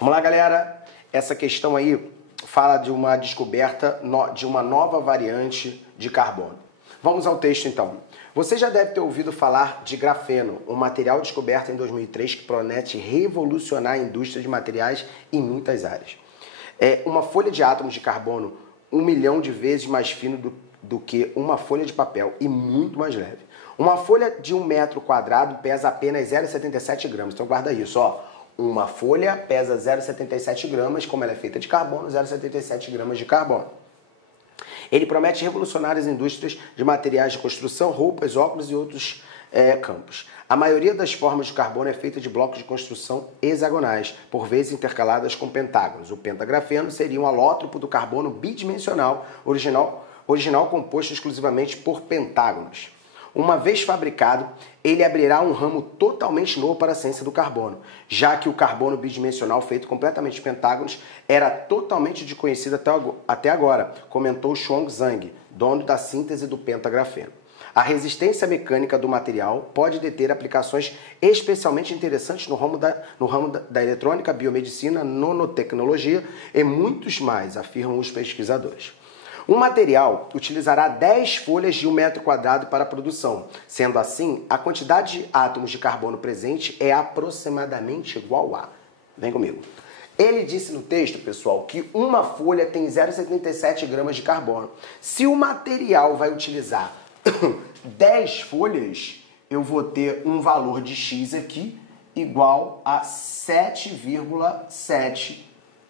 Vamos lá, galera. Essa questão aí fala de uma descoberta de uma nova variante de carbono. Vamos ao texto, então. Você já deve ter ouvido falar de grafeno, um material descoberto em 2003 que promete revolucionar a indústria de materiais em muitas áreas. É uma folha de átomos de carbono 1 milhão de vezes mais fino do que uma folha de papel e muito mais leve. Uma folha de 1 metro quadrado pesa apenas 0,77 gramas. Então guarda isso, ó. Uma folha pesa 0,77 gramas, como ela é feita de carbono, 0,77 gramas de carbono. Ele promete revolucionar as indústrias de materiais de construção, roupas, óculos e outros campos. A maioria das formas de carbono é feita de blocos de construção hexagonais, por vezes intercaladas com pentágonos. O pentagrafeno seria um alótropo do carbono bidimensional, original composto exclusivamente por pentágonos. Uma vez fabricado, ele abrirá um ramo totalmente novo para a ciência do carbono, já que o carbono bidimensional feito completamente de pentágonos era totalmente desconhecido até agora, comentou Xuan Zhang, dono da síntese do pentagrafeno. A resistência mecânica do material pode deter aplicações especialmente interessantes no ramo da eletrônica, biomedicina, nanotecnologia e muitos mais, afirmam os pesquisadores. Um material utilizará 10 folhas de 1 metro quadrado para a produção. Sendo assim, a quantidade de átomos de carbono presente é aproximadamente igual a... Vem comigo. Ele disse no texto, pessoal, que uma folha tem 0,77 gramas de carbono. Se o material vai utilizar 10 folhas, eu vou ter um valor de X aqui igual a 7,7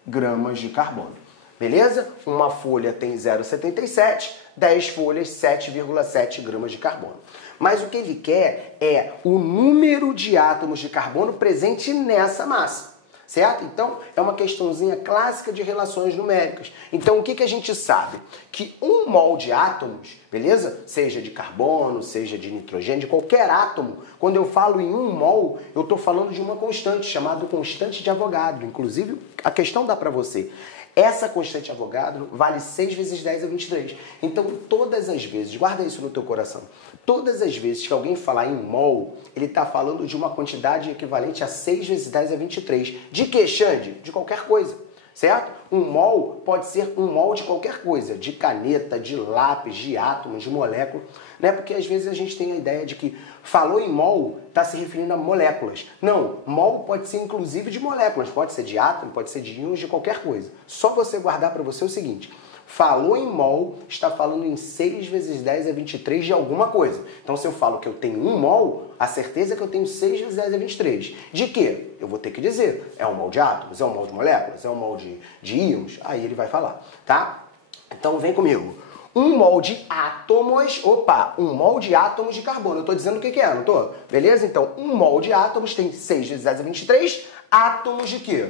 gramas de carbono. Beleza? Uma folha tem 0,77, 10 folhas, 7,7 gramas de carbono. Mas o que ele quer é o número de átomos de carbono presente nessa massa, certo? Então, é uma questãozinha clássica de relações numéricas. Então, o que a gente sabe? Que 1 mol de átomos, beleza? Seja de carbono, seja de nitrogênio, de qualquer átomo, quando eu falo em 1 mol, eu estou falando de uma constante, chamada constante de Avogadro. Inclusive, a questão dá para você. Essa constante de Avogadro vale 6 vezes 10 a 23. Então, todas as vezes, guarda isso no teu coração, todas as vezes que alguém falar em mol, ele está falando de uma quantidade equivalente a 6 vezes 10 a 23. De que, Xande? De qualquer coisa, certo? Um mol pode ser um mol de qualquer coisa, de caneta, de lápis, de átomos, de molécula, né? Porque às vezes a gente tem a ideia de que falou em mol, está se referindo a moléculas. Não, mol pode ser inclusive de moléculas, pode ser de átomo, pode ser de íons, de qualquer coisa. Só você guardar para você o seguinte: falou em mol, está falando em 6 vezes 10 a 23 de alguma coisa. Então, se eu falo que eu tenho 1 mol, a certeza é que eu tenho 6 vezes 10 a 23. De quê? Eu vou ter que dizer. É um mol de átomos? É um mol de moléculas? É um mol de íons? Aí ele vai falar, tá? Então, vem comigo. 1 mol de átomos, 1 mol de átomos de carbono. Eu estou dizendo o que é, não estou? Beleza? Então, 1 mol de átomos tem 6 vezes 10 a 23 átomos de quê?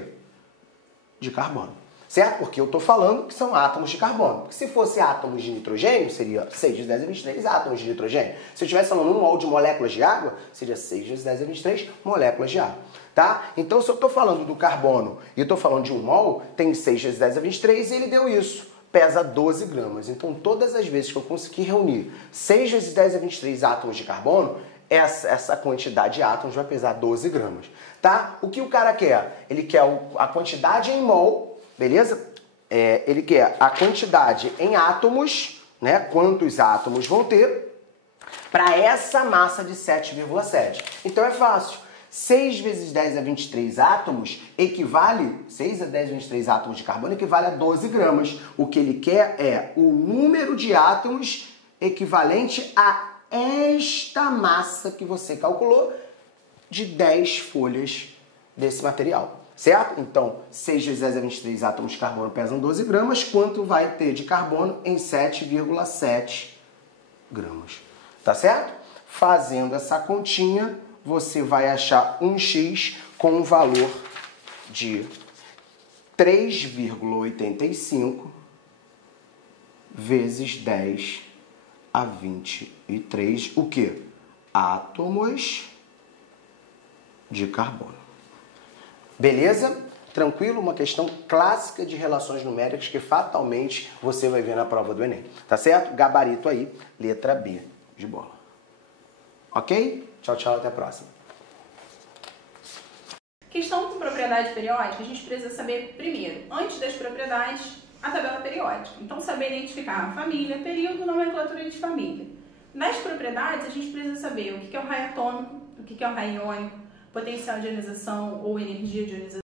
De carbono. Certo? Porque eu estou falando que são átomos de carbono. Porque se fosse átomos de nitrogênio, seria 6 vezes 10 a 23 átomos de nitrogênio. Se eu estivesse falando 1 mol de moléculas de água, seria 6 vezes 10 a 23 moléculas de água. Tá? Então, se eu estou falando do carbono e estou falando de 1 mol, tem 6 vezes 10 a 23 e ele deu isso. Pesa 12 gramas. Então, todas as vezes que eu conseguir reunir 6 vezes 10 a 23 átomos de carbono, essa quantidade de átomos vai pesar 12 gramas. Tá? O que o cara quer? Ele quer a quantidade em mol, beleza? Ele quer a quantidade em átomos, né? Quantos átomos vão ter, para essa massa de 7,7. Então, é fácil. 6 vezes 10 a 23 átomos equivale, 6 a 10 a 23 átomos de carbono equivale a 12 gramas. O que ele quer é o número de átomos equivalente a esta massa que você calculou de 10 folhas desse material, certo? Então, 6 vezes 10 a 23 átomos de carbono pesam 12 gramas, quanto vai ter de carbono em 7,7 gramas, tá certo? Fazendo essa continha, você vai achar um X com um valor de 3,85 vezes 10 a 23, o quê? Átomos de carbono. Beleza? Tranquilo? Uma questão clássica de relações numéricas que fatalmente você vai ver na prova do Enem. Tá certo? Gabarito aí, letra B de bola. Ok? Tchau, tchau, até a próxima. Questão com propriedade periódica, a gente precisa saber primeiro, antes das propriedades, a tabela periódica. Então, saber identificar família, período, nomenclatura de família. Nas propriedades, a gente precisa saber o que é o raio atômico, o que é o raio iônico, potencial de ionização ou energia de ionização.